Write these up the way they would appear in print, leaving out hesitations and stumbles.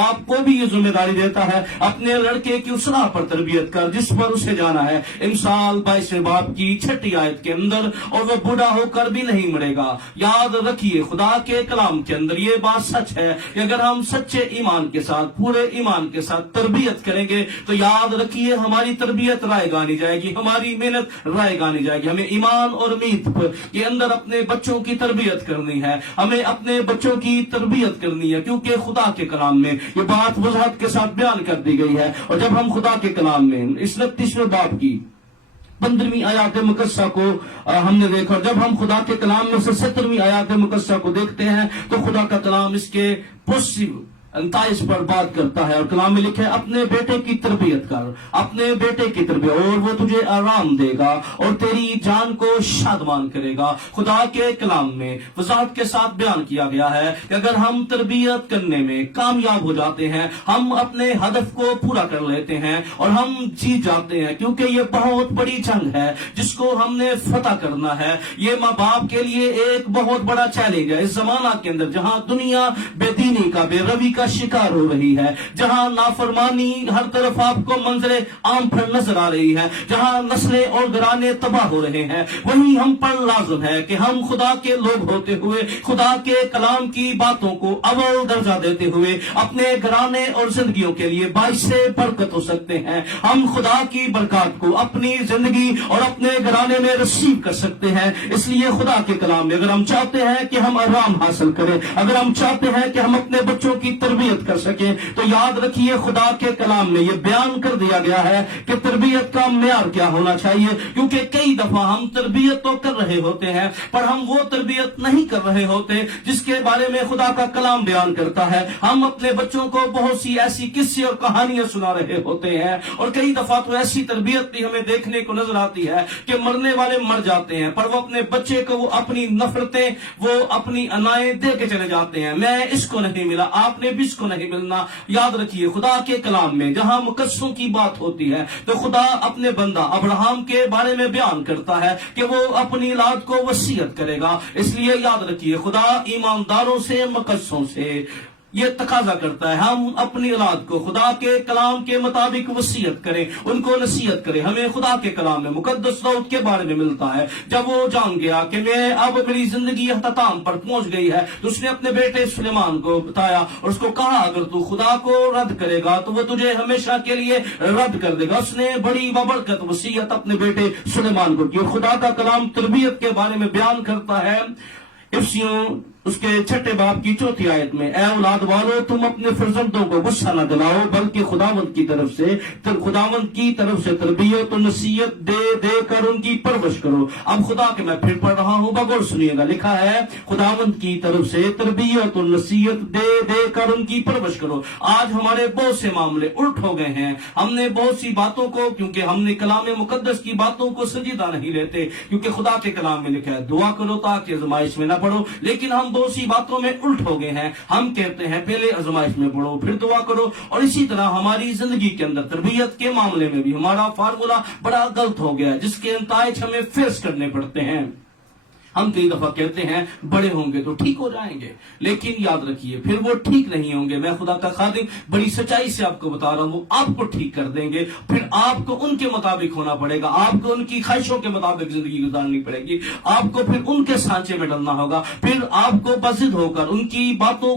باپ کو بھی یہ ذمہ داری دیتا ہے اپنے لڑکے کی اس راہ پر تربیت کر جس پر اسے جانا ہے۔ امثال 22 باب کی 6 آیت کے اندر، اور وہ بوڑھا ہو کر بھی نہیں مرے گا۔ یاد رکھیے خدا کے کلام کے اندر یہ بات سچ ہے کہ اگر ہم سچے ایمان کے ساتھ، پورے ایمان کے ساتھ تربیت کریں گے تو یاد رکھیے ہماری تربیت رائے گانی جائے گی، ہماری محنت رائے گانی جائے گی۔ ہمیں ایمان اور امید کے اندر اپنے بچوں کی تربیت کرنی ہے، ہمیں اپنے بچوں کی تربیت کرنی ہے، کیونکہ خدا کے کلام میں یہ بات وضاحت کے ساتھ بیان کر دی گئی ہے۔ اور جب ہم خدا کے کلام میں اس 29 باب کی 15ویں آیات مقدسہ کو ہم نے دیکھا، اور جب ہم خدا کے کلام میں سے 17ویں آیات مقدسہ کو دیکھتے ہیں تو خدا کا کلام اس کے پوزیٹو انتائش پر بات کرتا ہے، اور کلام میں لکھا ہے اپنے بیٹے کی تربیت کر، اپنے بیٹے کی تربیت، اور وہ تجھے آرام دے گا اور تیری جان کو شادمان کرے گا۔ خدا کے کلام میں وضاحت کے ساتھ بیان کیا گیا ہے کہ اگر ہم تربیت کرنے میں کامیاب ہو جاتے ہیں، ہم اپنے ہدف کو پورا کر لیتے ہیں اور ہم جیت جاتے ہیں، کیونکہ یہ بہت بڑی جنگ ہے جس کو ہم نے فتح کرنا ہے۔ یہ ماں باپ کے لیے ایک بہت بڑا چیلنج ہے اس زمانہ کے اندر، جہاں دنیا بے دینی کا، بے روی کا شکار ہو رہی ہے، جہاں نافرمانی ہر طرف آپ کو منظر عام پر نظر آ رہی ہے، جہاں نسلیں اور گھرانے تباہ ہو رہے ہیں، وہیں ہم پر لازم ہے کہ ہم خدا کے لوگ ہوتے ہوئے خدا کے کلام کی باتوں کو اول درجہ دیتے ہوئے اپنے گھرانے اور زندگیوں کے لیے باعث برکت ہو سکتے ہیں۔ ہم خدا کی برکات کو اپنی زندگی اور اپنے گھرانے میں رسیو کر سکتے ہیں۔ اس لیے خدا کے کلام میں اگر ہم چاہتے ہیں کہ ہم آرام حاصل کریں، اگر ہم چاہتے ہیں کہ ہم اپنے بچوں کی تربیت کر سکیں، تو یاد رکھیے خدا کے کلام میں یہ بیان کر دیا گیا ہے کہ تربیت کا معیار کیا ہونا چاہیے، کیونکہ کئی دفعہ ہم تربیت تو کر رہے ہوتے ہیں پر ہم وہ تربیت نہیں کر رہے ہوتے جس کے بارے میں خدا کا کلام بیان کرتا ہے۔ ہم اپنے بچوں کو بہت سی ایسی قصے اور کہانیاں سنا رہے ہوتے ہیں، اور کئی دفعہ تو ایسی تربیت بھی ہمیں دیکھنے کو نظر آتی ہے کہ مرنے والے مر جاتے ہیں پر وہ اپنے بچے کو وہ اپنی نفرتیں، وہ اپنی انائیں دے کے چلے جاتے ہیں، میں اس کو نہیں ملا، آپ نے بھی اس کو نہیں ملنا۔ یاد رکھیے خدا کے کلام میں جہاں مقدسوں کی بات ہوتی ہے تو خدا اپنے بندہ ابراہم کے بارے میں بیان کرتا ہے کہ وہ اپنی اولاد کو وصیت کرے گا۔ اس لیے یاد رکھیے خدا ایمانداروں سے، مقدسوں سے یہ تقاضا کرتا ہے ہم اپنی اولاد کو خدا کے کلام کے مطابق وصیت کریں، ان کو نصیحت کریں۔ ہمیں خدا کے کلام میں مقدس داؤد کے بارے میں ملتا ہے، جب وہ جان گیا کہ میں اب میری زندگی اختتام پر پہنچ گئی ہے تو اس نے اپنے بیٹے سلیمان کو بتایا اور اس کو کہا اگر تو خدا کو رد کرے گا تو وہ تجھے ہمیشہ کے لیے رد کر دے گا۔ اس نے بڑی بابرکت وصیت اپنے بیٹے سلیمان کو کی، اور خدا کا کلام تربیت کے بارے میں بیان کرتا ہے افسیوں اس کے 6 باب کی 4 آیت میں، اے اولاد والو تم اپنے فرزندوں کو غصہ نہ دلاؤ بلکہ خداوند کی طرف سے تربیت و نصیحت دے دے کر ان کی پرورش کرو۔ اب خدا کے میں پھر پڑھ رہا ہوں، بغور سنیے گا، لکھا ہے خداوند کی طرف سے تربیت و نصیحت دے دے کر ان کی پرورش کرو۔ آج ہمارے بہت سے معاملے الٹ ہو گئے ہیں، ہم نے بہت سی باتوں کو، کیونکہ ہم نے کلام مقدس کی باتوں کو سنجیدہ نہیں لیتے، کیونکہ خدا کے کلام میں لکھا ہے دعا کرو تاکہ آزمائش میں نہ پڑو، لیکن ہم بہت سی باتوں میں الٹ ہو گئے ہیں۔ ہم کہتے ہیں پہلے آزمائش میں پڑھو پھر دعا کرو، اور اسی طرح ہماری زندگی کے اندر تربیت کے معاملے میں بھی ہمارا فارمولہ بڑا غلط ہو گیا ہے جس کے نتائج ہمیں فیس کرنے پڑتے ہیں۔ ہم کئی دفعہ کہتے ہیں بڑے ہوں گے تو ٹھیک ہو جائیں گے، لیکن یاد رکھیے پھر وہ ٹھیک نہیں ہوں گے۔ میں خدا کا خادم بڑی سچائی سے آپ کو بتا رہا ہوں، وہ آپ کو ٹھیک کر دیں گے، پھر آپ کو ان کے مطابق ہونا پڑے گا، آپ کو ان کی خواہشوں کے مطابق زندگی گزارنی پڑے گی، آپ کو پھر ان کے سانچے میں ڈلنا ہوگا، پھر آپ کو بضد ہو کر ان کی باتوں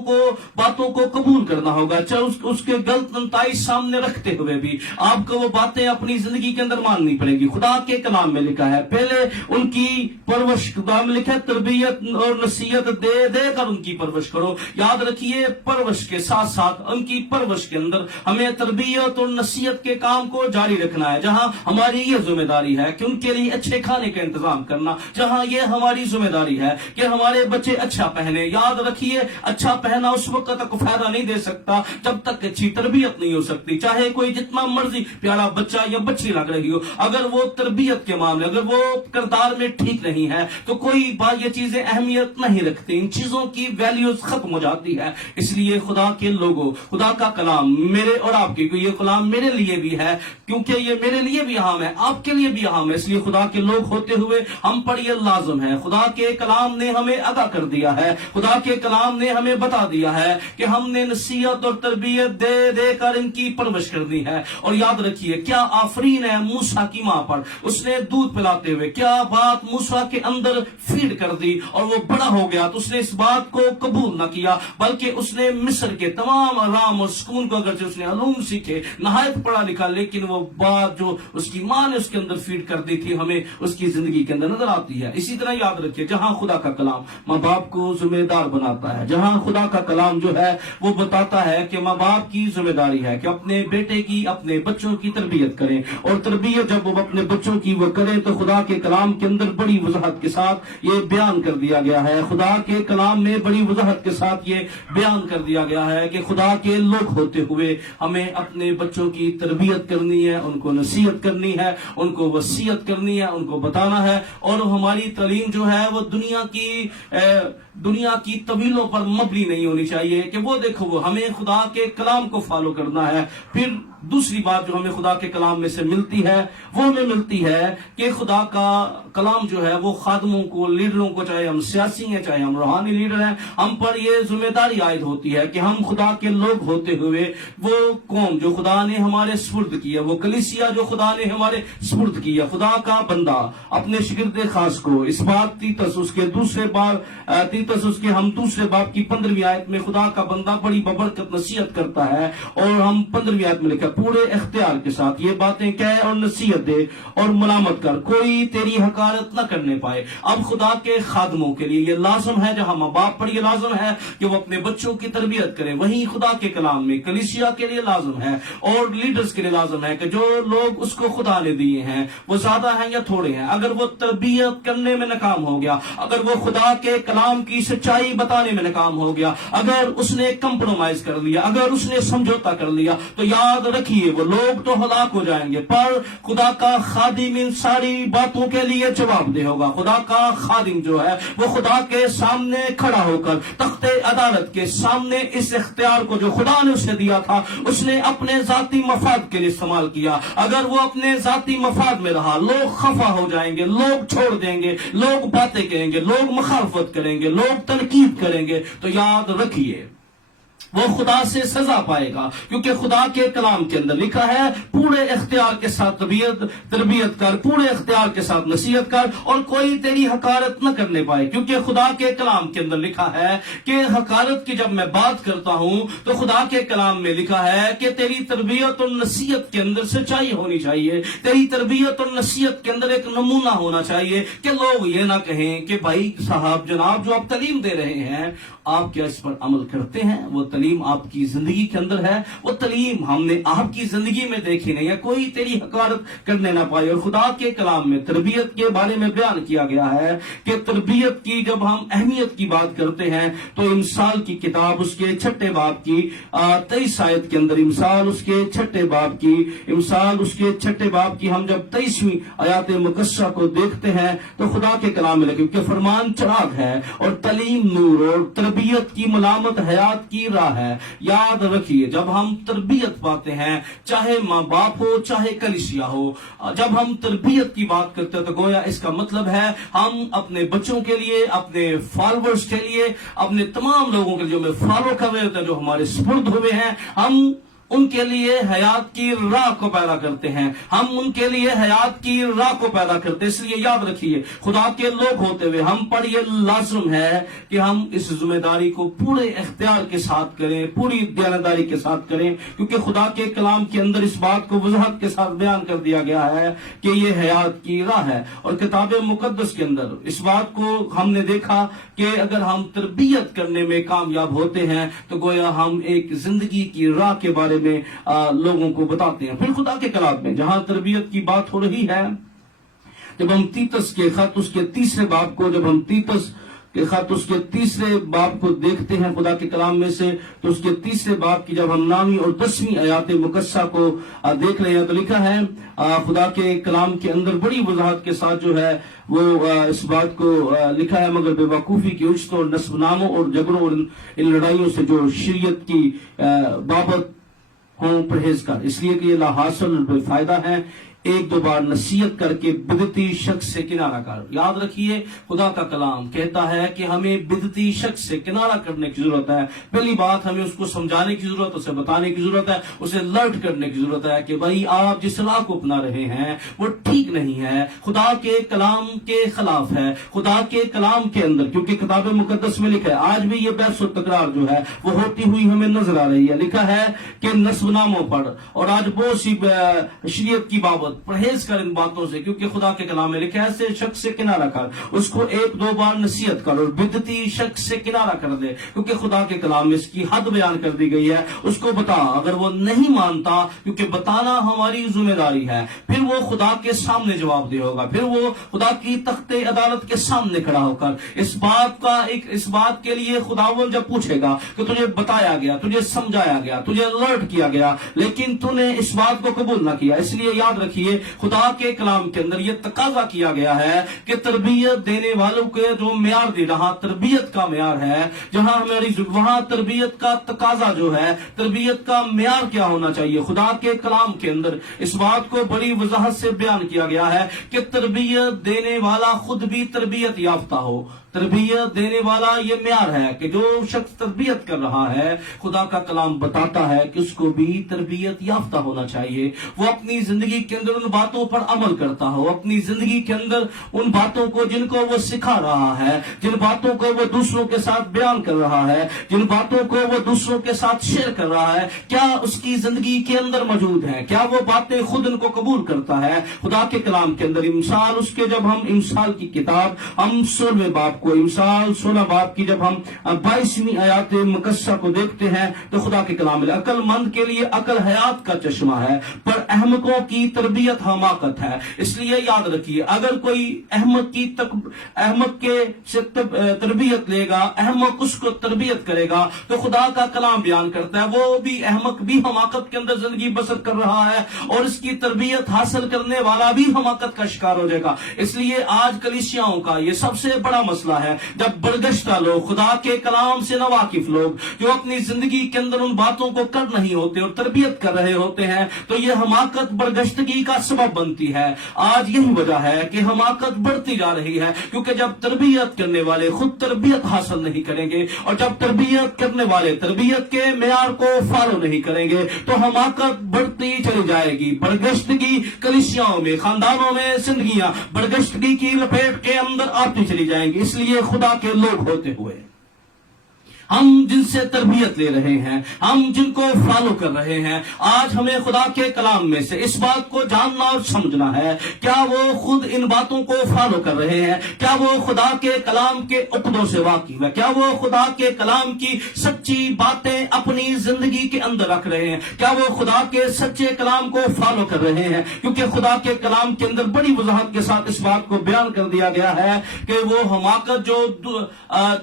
کو قبول کرنا ہوگا، چاہے اس کے غلط نتائج سامنے رکھتے ہوئے بھی آپ کو وہ باتیں اپنی زندگی کے اندر ماننی پڑے گی۔ خدا کے کلام میں لکھا ہے پہلے ان کی پرورش، لکھا تربیت اور نصیحت دے دے کر ان کی پرورش کرو۔ یاد رکھیے پرورش کے ساتھ ساتھ ان کی پرورش کے اندر ہمیں تربیت اور نصیحت کے کام کو جاری رکھنا ہے، جہاں ہماری یہ ذمہ داری ہے کہ ان کے لیے اچھے کھانے کا انتظام کرنا، جہاں یہ ہماری ذمہ داری ہے کہ ہمارے بچے اچھا پہنے۔ یاد رکھیے اچھا پہنا اس وقت تک فائدہ نہیں دے سکتا جب تک اچھی تربیت نہیں ہو سکتی، چاہے کوئی جتنا مرضی پیارا بچہ یا بچی لگ رہی ہو، اگر وہ تربیت کے معاملے، اگر وہ کردار میں ٹھیک نہیں ہے تو کوئی کوئی بات یہ چیزیں اہمیت نہیں رکھتی، ان چیزوں کی ویلیوز ختم ہو جاتی ہے۔ اس لیے خدا کے لوگوں، خدا کا کلام میرے اور آپ کے، یہ کلام میرے لیے بھی ہے کیونکہ یہ میرے لیے بھی اہم ہے، آپ کے لیے بھی اہم ہے، اس لیے خدا کے لوگ ہوتے ہوئے ہم پر یہ لازم ہے۔ خدا کے کلام نے ہمیں آگاہ کر دیا ہے، خدا کے کلام نے ہمیں بتا دیا ہے کہ ہم نے نصیحت اور تربیت دے دے کر ان کی پرورش کرنی ہے۔ اور یاد رکھیے کیا آفرین ہے موسیٰ کی ماں پر، اس نے دودھ پلاتے ہوئے کیا بات موسیٰ کے اندر فیڈ کر دی اور وہ بڑا ہو گیا تو اس نے اس بات کو قبول نہ کیا، بلکہ اس نے مصر کے تمام آرام اور سکون کو، اگرچہ اس نے علوم سیکھے، نہایت پڑھا لکھا، لیکن وہ بات جو اس کی ماں نے اس کے اندر فیڈ کر دی تھی ہمیں اس کی زندگی کے اندر نظر آتی ہے۔ اسی طرح یاد رکھیے جہاں خدا کا کلام ماں باپ کو ذمہ دار بناتا ہے، جہاں خدا کا کلام جو ہے وہ بتاتا ہے کہ ماں باپ کی ذمہ داری ہے کہ اپنے بیٹے کی، اپنے بچوں کی تربیت کریں، اور تربیت جب وہ اپنے بچوں کی وہ کریں تو خدا کے کلام کے اندر بڑی وضاحت کے ساتھ یہ بیان کر دیا گیا ہے، خدا کے کلام میں بڑی وضاحت کے ساتھ یہ بیان کر دیا گیا ہے کہ خدا کے لوگ ہوتے ہوئے ہمیں اپنے بچوں کی تربیت کرنی ہے، ان کو نصیحت کرنی ہے، ان کو وصیت کرنی ہے، ان کو بتانا ہے، اور ہماری تعلیم جو ہے وہ دنیا کی طویلوں پر مبنی نہیں ہونی چاہیے کہ وہ دیکھو وہ ہمیں خدا کے کلام کو فالو کرنا ہے۔ پھر دوسری بات جو ہمیں خدا کے کلام میں سے ملتی ہے وہ ہمیں ملتی ہے کہ خدا کا کلام جو ہے وہ خادموں کو، لیڈروں کو، چاہے ہم سیاسی ہیں چاہے ہم روحانی لیڈر ہیں، ہم پر یہ ذمہ داری عائد ہوتی ہے کہ ہم خدا کے لوگ ہوتے ہوئے وہ قوم جو خدا نے ہمارے سپرد کی ہے، وہ کلیسیا جو خدا نے ہمارے سپرد کی ہے، خدا کا بندہ اپنے شاگرد خاص کو اس بات تیتس اس کے دوسرے ہم دوسرے باب کی 15ویں آیت میں خدا کا بندہ بڑی ببرکت نصیحت کرتا ہے، اور ہم 15ویں آیت میں لکھا پورے اختیار کے ساتھ یہ باتیں کہے اور نصیحت دے اور ملامت کر، کوئی تیری حقارت نہ کرنے پائے۔ اب خدا کے خادموں کے لیے یہ لازم ہے، جہاں ماں باپ پر یہ لازم ہے کہ وہ اپنے بچوں کی تربیت کریں، وہیں خدا کے کلام میں کلیسیا کے لیے لازم ہے اور لیڈرز کے لیے لازم ہے کہ جو لوگ اس کو خدا نے دیے ہیں وہ زیادہ ہیں یا تھوڑے ہیں، اگر وہ تربیت کرنے میں ناکام ہو گیا، اگر وہ خدا کے کلام کی سچائی بتانے میں ناکام ہو گیا، اگر اس نے کمپرومائز کر لیا، اگر اس نے سمجھوتا کر لیا، تو یاد رکھیے وہ لوگ تو ہلاک ہو جائیں گے، پر خدا کا خادم ان ساری باتوں کے لیے جواب دہ ہوگا۔ خدا کا خادم جو ہے وہ خدا کے سامنے کھڑا ہو کر تخت عدالت کے سامنے اس اختیار کو جو خدا نے اسے دیا تھا اس نے اپنے ذاتی مفاد کے لیے استعمال کیا۔ اگر وہ اپنے ذاتی مفاد میں رہا، لوگ خفا ہو جائیں گے، لوگ چھوڑ دیں گے، لوگ باتیں کہیں گے، لوگ مخالفت کریں گے، لوگ تنقید کریں گے، تو یاد رکھیے وہ خدا سے سزا پائے گا، کیونکہ خدا کے کلام کے اندر لکھا ہے پورے اختیار کے ساتھ تربیت کر، پورے اختیار کے ساتھ نصیحت کر، اور کوئی تیری حقارت نہ کرنے پائے، کیونکہ خدا کے کلام کے اندر لکھا ہے کہ حقارت کی جب میں بات کرتا ہوں تو خدا کے کلام میں لکھا ہے کہ تیری تربیت اور نصیحت کے اندر سچائی ہونی چاہیے، تیری تربیت اور نصیحت کے اندر ایک نمونہ ہونا چاہیے کہ لوگ یہ نہ کہیں کہ بھائی صاحب جناب جو آپ تعلیم دے رہے ہیں آپ کیا اس پر عمل کرتے ہیں؟ وہ تعلیم آپ کی زندگی کے اندر ہے، وہ تعلیم ہم نے آپ کی زندگی میں دیکھی نہیں ہے، کوئی تیری حقارت کرنے نہ پائے۔ اور خدا کے کلام میں تربیت کے بارے میں بیان کیا گیا ہے کہ تربیت کی جب ہم اہمیت کی بات کرتے ہیں تو امثال کی کتاب اس کے 6 باب کی 23 آیت کے اندر، امثال اس کے 6 باب کی ہم جب 23ویں آیات مقدسہ کو دیکھتے ہیں تو خدا کے کلام میں لکھا کہ فرمان چراغ ہے اور تعلیم نور، اور تربیت کی ملامت حیات کی راہ ہے۔ یاد رکھیے جب ہم تربیت پاتے ہیں، چاہے ماں باپ ہو چاہے کلیسیا ہو، جب ہم تربیت کی بات کرتے ہیں تو گویا اس کا مطلب ہے ہم اپنے بچوں کے لیے، اپنے فالوورز کے لیے، اپنے تمام لوگوں کے لیے جو ہمیں فالو کر رہے ہوتے ہیں، جو ہمارے سپرد ہوئے ہیں، ہم ان کے لیے حیات کی راہ کو پیدا کرتے ہیں، ہم ان کے لیے حیات کی راہ کو پیدا کرتے ہیں۔ اس لیے یاد رکھیے خدا کے لوگ ہوتے ہوئے ہم پر یہ لازم ہے کہ ہم اس ذمہ داری کو پورے اختیار کے ساتھ کریں، پوری دیانتداری کے ساتھ کریں، کیونکہ خدا کے کلام کے اندر اس بات کو وضاحت کے ساتھ بیان کر دیا گیا ہے کہ یہ حیات کی راہ ہے۔ اور کتاب مقدس کے اندر اس بات کو ہم نے دیکھا کہ اگر ہم تربیت کرنے میں کامیاب ہوتے ہیں تو گویا ہم ایک زندگی کی راہ کے بارے میں لوگوں کو بتاتے ہیں۔ پھر خدا کے کلام میں جہاں تربیت کی بات ہو رہی ہے، جب ہم تیتس کے خط اس کے 3 باب کو جب ہم کے خط اس کے 3 باب کو دیکھتے ہیں خدا کے کلام میں سے، تو اس کے 3 باب کی جب ہم 9 اور 10 آیات مقدسہ کو دیکھ رہے ہیں تو لکھا ہے خدا کے کلام کے اندر بڑی وضاحت کے ساتھ جو ہے وہ اس بات کو لکھا ہے، مگر بے وقوفی کی اجتوں اور نسب ناموں اور جھگڑوں اور ان لڑائیوں سے جو شریعت کی بابت ہوں پرہیز کر، اس لیے کہ یہ لا حاصل بے فائدہ ہے، 1-2 بار نصیحت کر کے بدعتی شخص سے کنارہ کر۔ یاد رکھیے خدا کا کلام کہتا ہے کہ ہمیں بدعتی شخص سے کنارہ کرنے کی ضرورت ہے۔ پہلی بات ہمیں اس کو سمجھانے کی ضرورت، اسے بتانے کی ضرورت ہے، اسے الرٹ کرنے کی ضرورت ہے کہ بھائی آپ جس راہ کو اپنا رہے ہیں وہ ٹھیک نہیں ہے، خدا کے کلام کے خلاف ہے، خدا کے کلام کے اندر، کیونکہ کتاب مقدس میں لکھا ہے آج بھی یہ بحث و تکرار جو ہے وہ ہوتی ہوئی ہمیں نظر آ رہی ہے۔ لکھا ہے کہ نسب ناموں پر، اور آج بہت سی شریعت کی بابت پرہیز کر ان باتوں سے، کیونکہ خدا کے کلام میں لکھا ہے ایسے شخص سے کنارہ کر، اس کو 1-2 بار نصیحت کر، اور بدعتی شخص سے کنارہ کر دے، کیونکہ خدا کے کلام میں اس کی حد بیان کر دی گئی ہے۔ اس کو بتا، اگر وہ نہیں مانتا، کیونکہ بتانا ہماری ذمہ داری ہے، پھر وہ خدا کے سامنے جواب دے ہوگا، پھر وہ خدا کی تخت عدالت کے سامنے کھڑا ہو کر اس بات کے لیے خداوند جب پوچھے گا کہ تجھے بتایا گیا، تجھے سمجھایا گیا، تجھے الرٹ کیا گیا، لیکن تو نے اس بات کو قبول نہ کیا۔ اس لیے یاد رکھیے خدا کے کلام کے اندر یہ تقاضا کیا گیا ہے کہ تربیت دینے والوں کے جو معیار دی رہا، تربیت کا معیار ہے جہاں ہماری وہاں تربیت کا تقاضا جو ہے، تربیت کا معیار کیا ہونا چاہیے۔ خدا کے کلام کے اندر اس بات کو بڑی وضاحت سے بیان کیا گیا ہے کہ تربیت دینے والا خود بھی تربیت یافتہ ہو۔ تربیت دینے والا یہ معیار ہے کہ جو شخص تربیت کر رہا ہے، خدا کا کلام بتاتا ہے کہ اس کو بھی تربیت یافتہ ہونا چاہیے، وہ اپنی زندگی کے اندر ان باتوں پر عمل کرتا ہو، اپنی زندگی کے اندر ان باتوں کو جن کو وہ سکھا رہا ہے، جن باتوں کو وہ دوسروں کے ساتھ بیان کر رہا ہے، جن باتوں کو وہ دوسروں کے ساتھ شیئر کر رہا ہے، کیا اس کی زندگی کے اندر موجود ہے، کیا وہ باتیں خود ان کو قبول کرتا ہے۔ خدا کے کلام کے اندر امثال اس کے جب ہم امثال کی کتاب ہم 16 باب کو، امثال 16 باب کی جب ہم 22 آیات مقدسہ کو دیکھتے ہیں تو خدا کے کلام میں عقل مند کے لیے عقل حیات کا چشمہ ہے، پر احمقوں کی تربیت حماقت ہے۔ اس لیے یاد رکھیے اگر کوئی احمق کے سے تربیت لے گا، احمق اس کو تربیت کرے گا، تو خدا کا کلام بیان کرتا ہے وہ بھی احمق بھی حماقت کے اندر زندگی بسر کر رہا ہے، اور اس کی تربیت حاصل کرنے والا بھی حماقت کا شکار ہو جائے گا۔ اس لیے آج کلیسیاؤں کا یہ سب سے بڑا مسئلہ ہے، جب برگشتہ لوگ، خدا کے کلام سے ناواقف لوگ جو اپنی زندگی کے اندر ان باتوں کو کر نہیں ہوتے اور تربیت کر رہے ہوتے ہیں، تو یہ حماقت برگشتگی کا سبب بنتی ہے۔ آج یہی وجہ ہے کہ حماقت بڑھتی جا رہی ہے، کیونکہ جب تربیت کرنے والے خود تربیت حاصل نہیں کریں گے، اور جب تربیت کرنے والے تربیت کے معیار کو فالو نہیں کریں گے، تو حماقت بڑھتی چلی جائے گی۔ برگشتگی کلیسیاؤں میں، خاندانوں میں زندگیاں برگشتگی کی لپیٹ کے اندر آتی چلی جائیں گی۔ اس لیے خدا کے لوگ ہوتے ہوئے ہم جن سے تربیت لے رہے ہیں، ہم جن کو فالو کر رہے ہیں، آج ہمیں خدا کے کلام میں سے اس بات کو جاننا اور سمجھنا ہے، کیا وہ خود ان باتوں کو فالو کر رہے ہیں، کیا وہ خدا کے کلام کے عقدوں سے واقف ہے، کیا وہ خدا کے کلام کی سچی باتیں اپنی زندگی کے اندر رکھ رہے ہیں، کیا وہ خدا کے سچے کلام کو فالو کر رہے ہیں۔ کیونکہ خدا کے کلام کے اندر بڑی وضاحت کے ساتھ اس بات کو بیان کر دیا گیا ہے کہ وہ حماقت جو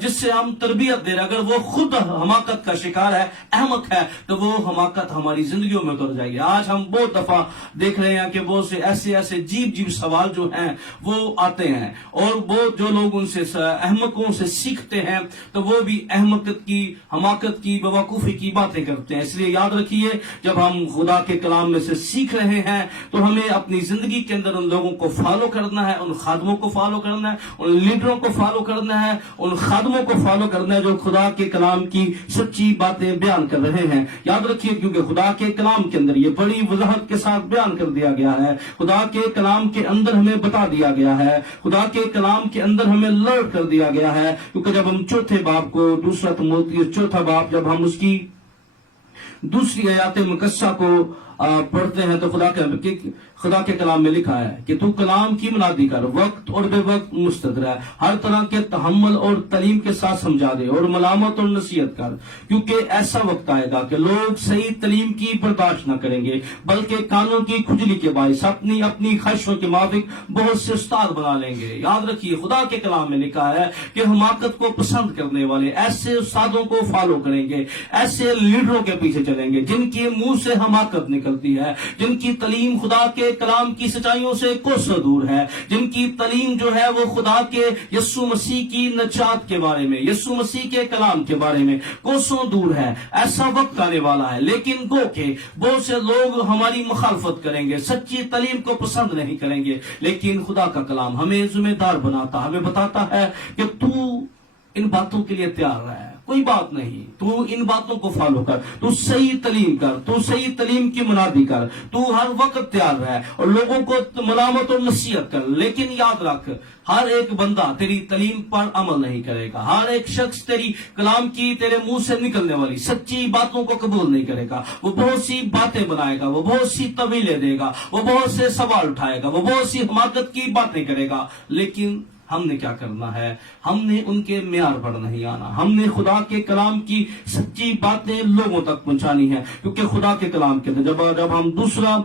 جس سے ہم تربیت دے رہے ہیں، اگر وہ خود حماقت کا شکار ہے، احمق ہے، تو وہ حماقت ہماری زندگیوں میں اتر جائے گی۔ آج ہم بہت دفعہ دیکھ رہے ہیں کہ بہت سے ایسے عجیب سوال جو ہیں وہ آتے ہیں، اور بہت جو لوگ ان سے احمقوں سے سیکھتے ہیں تو وہ بھی حماقت کی بیوقوفی کی باتیں کرتے ہیں۔ اس لیے یاد رکھیے جب ہم خدا کے کلام میں سے سیکھ رہے ہیں تو ہمیں اپنی زندگی کے اندر ان لوگوں کو فالو کرنا ہے، ان خادموں کو فالو کرنا ہے، ان لیڈروں کو فالو کرنا ہے، ان خادموں کو فالو کرنا ہے جو خدا کے کلام کی سچی باتیں بیان کر رہے ہیں۔ یاد رکھیے کیونکہ خدا کے کلام کے اندر یہ بڑی وضاحت کے ساتھ بیان کر دیا گیا ہے، خدا کے کلام کے اندر ہمیں بتا دیا گیا ہے، خدا کے کلام کے اندر ہمیں لرٹ کر دیا گیا ہے۔ کیونکہ جب ہم 4 باب کو، 2 تیموتھی 4 باب، جب ہم اس کی 2 آیات مقدسہ کو پڑھتے ہیں تو خدا کے کلام میں لکھا ہے کہ تو کلام کی منادی کر، وقت اور بے وقت مستد رہ، ہر طرح کے تحمل اور تعلیم کے ساتھ سمجھا دے اور ملامت اور نصیحت کر، کیونکہ ایسا وقت آئے گا کہ لوگ صحیح تعلیم کی برداشت نہ کریں گے، بلکہ کانوں کی کھجلی کے باعث اپنی خواہشوں کے مطابق بہت سے استاد بنا لیں گے۔ یاد رکھیے خدا کے کلام میں لکھا ہے کہ حماقت کو پسند کرنے والے ایسے استادوں کو فالو کریں گے، ایسے لیڈروں کے پیچھے چلیں گے جن کے منہ سے حماقت نکلتی ہے، جن کی تعلیم خدا کے کلام کی سچائیوں سے کوسوں دور ہے، جن کی تعلیم جو ہے وہ خدا کے یسوع مسیح کی نجات کے بارے میں، یسوع مسیح کے کلام کے بارے میں کوسوں دور ہے۔ ایسا وقت آنے والا ہے، لیکن گو کہ بہت سے لوگ ہماری مخالفت کریں گے، سچی تعلیم کو پسند نہیں کریں گے، لیکن خدا کا کلام ہمیں ذمہ دار بناتا، ہمیں بتاتا ہے کہ تو ان باتوں کے لیے تیار رہے، کوئی بات نہیں، تو ان باتوں کو فالو کر، تو صحیح تعلیم کر، تو صحیح تعلیم کی منادی کر، تو ہر وقت تیار رہے اور لوگوں کو ملامت اور نصیحت کر، لیکن یاد رکھ ہر ایک بندہ تیری تعلیم پر عمل نہیں کرے گا، ہر ایک شخص تیری کلام کی تیرے منہ سے نکلنے والی سچی باتوں کو قبول نہیں کرے گا، وہ بہت سی باتیں بنائے گا، وہ بہت سی طویلیں دے گا، وہ بہت سے سوال اٹھائے گا، وہ بہت سی حماقت کی باتیں کرے گا، لیکن ہم نے کیا کرنا ہے؟ ہم نے ان کے معیار پر نہیں آنا، ہم نے خدا کے کلام کی سچی باتیں لوگوں تک پہنچانی ہے، کیونکہ خدا کے کلام کے اندر جب ہم دوسرا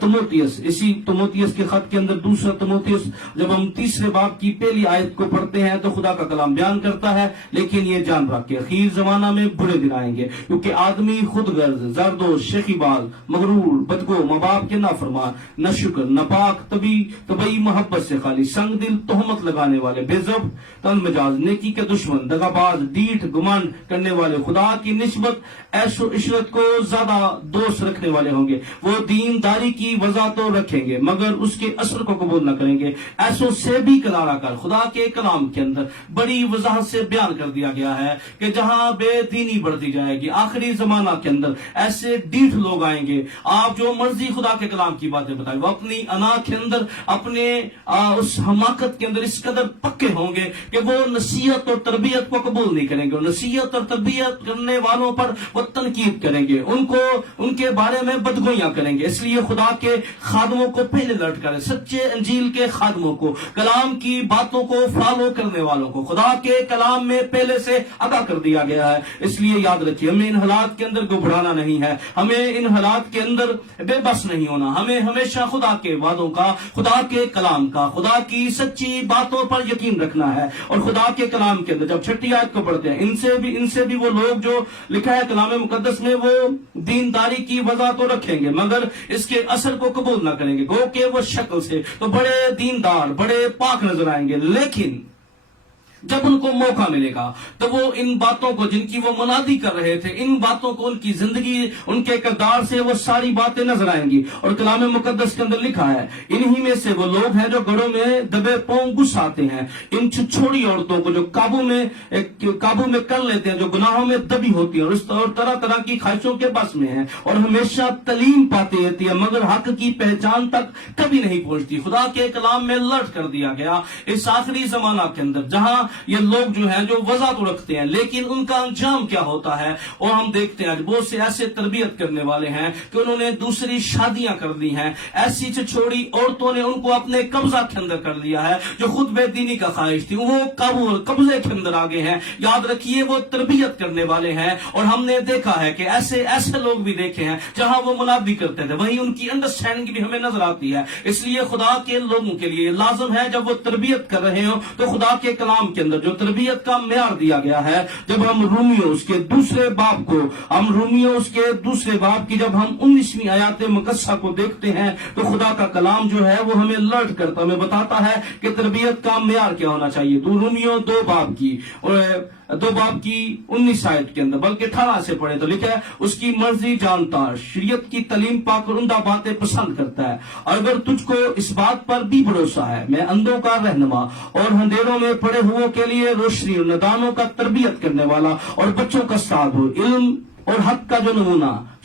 تیموتھیوس، اسی تیموتھیوس کے خط کے اندر دوسرا تیموتھیوس جب ہم تیسرے باب کی پہلی آیت کو پڑھتے ہیں تو خدا کا کلام بیان کرتا ہے، لیکن یہ جان رکھ کے اخیر زمانہ میں برے دن آئیں گے، کیونکہ آدمی خود غرض، زردوش، شیخی بال، مغرور، بدگو، ماں باپ کے نافرمان، نہ شکر، نہ پاک، طبعی محبت سے خالی، سنگ دل، تہمت لگانے والے، بے ضبط، تن مجاز، نیکی کے دشمن، دغاباز، ڈیٹھ، گمان کرنے والے، خدا کی نسبت عیش و عشرت کو زیادہ دوست رکھنے والے ہوں گے، وہ دین داری کی وضع تو رکھیں گے مگر اس کے اثر کو قبول نہ کریں گے، ایسوں سے بھی کنارہ کر۔ خدا کے کلام کے اندر بڑی وضاحت سے بیان کر دیا گیا ہے کہ جہاں بے دینی بڑھتی جائے گی، آخری زمانہ کے اندر ایسے ڈیٹھ لوگ آئیں گے، آپ جو مرضی خدا کے کلام کی باتیں بتائیں، وہ اپنی انا کے اندر، اپنے اس حماقت کے اندر اس قدر پکے ہوں گے کہ وہ نصیحت اور تربیت کو قبول نہیں کریں گے، نصیحت اور تربیت کرنے والوں پر وہ تنقید کریں گے، ان کے بارے میں بدگوئیاں کریں گے۔ اس لیے خدا کے خادموں کو پہلے لٹ کریں، سچے انجیل کے خادموں کو، کلام کی باتوں کو فالو کرنے والوں کو خدا کے کلام میں پہلے سے آگاہ کر دیا گیا ہے۔ اس لیے یاد رکھیے ہمیں ان حالات کے اندر گھبرانا نہیں ہے، ہمیں ان حالات کے اندر بے بس نہیں ہونا، ہمیں ہمیشہ خدا کے وعدوں کا، خدا کے کلام کا، خدا کی سچی باتوں پر یقین رکھنا ہے۔ اور خدا کے کلام کے اندر جب چھٹی آیت کو پڑھتے ہیں، ان سے بھی وہ لوگ جو لکھا ہے کلام مقدس میں، وہ دینداری کی وضع تو رکھیں گے مگر اس کے اثر کو قبول نہ کریں گے، گو کہ وہ شکل سے تو بڑے دیندار، بڑے پاک نظر آئیں گے، لیکن جب ان کو موقع ملے گا تو وہ ان باتوں کو جن کی وہ منادی کر رہے تھے، ان باتوں کو، ان کی زندگی، ان کے کردار سے وہ ساری باتیں نظر آئیں گی۔ اور کلام مقدس کے اندر لکھا ہے انہی میں سے وہ لوگ ہیں جو گڑھوں میں دبے پاؤں گھس آتے ہیں، ان چھوڑی عورتوں کو جو قابو میں کر لیتے ہیں، جو گناہوں میں دبی ہوتی ہیں اور طرح طرح کی خواہشوں کے بس میں ہیں، اور ہمیشہ تعلیم پاتی رہتی ہے مگر حق کی پہچان تک کبھی نہیں پہنچتی۔ خدا کے کلام میں لٹ کر دیا گیا اس آخری زمانہ کے اندر جہاں یہ لوگ جو ہیں جو وضع تو رکھتے ہیں لیکن ان کا انجام کیا ہوتا ہے، اور ہم دیکھتے ہیں بہت سے ایسے تربیت کرنے والے ہیں کہ انہوں نے دوسری شادیاں کر لی ہیں، ایسی چھوڑی عورتوں نے ان کو اپنے قبضہ کے اندر کر لیا ہے، جو خود بے دینی کا خواہش تھی وہ قبضے کے اندر آگے ہیں۔ یاد رکھیے وہ تربیت کرنے والے ہیں، اور ہم نے دیکھا ہے کہ ایسے لوگ بھی دیکھے ہیں جہاں وہ منادی کرتے تھے وہیں ان کی انڈرسٹینڈنگ بھی ہمیں نظر آتی ہے۔ اس لیے خدا کے لوگوں کے لیے لازم ہے جب وہ تربیت کر رہے ہوں تو خدا کے کلام کے اندر جو تربیت کا معیار دیا گیا ہے، جب ہم رومیو اس کے دوسرے باب کی جب ہم 19ویں آیات مقدسہ کو دیکھتے ہیں تو خدا کا کلام جو ہے وہ ہمیں لرٹ کرتا، ہمیں بتاتا ہے کہ تربیت کا معیار کیا ہونا چاہیے۔ تو رومیو 2 باب کی 19 آیت کے اندر بلکہ 18 سے پڑھے تو لکھا ہے اس کی مرضی جانتا، شریعت کی تعلیم پا کر عمدہ باتیں پسند کرتا ہے، اور اگر تجھ کو اس بات پر بھی بھروسہ ہے میں اندھوں کا رہنما اور اندھیروں میں پڑے ہوئوں کے لیے روشنی اور نادانوں کا تربیت کرنے والا اور بچوں کا استاد ہو، علم اور حق کا جو نمونہ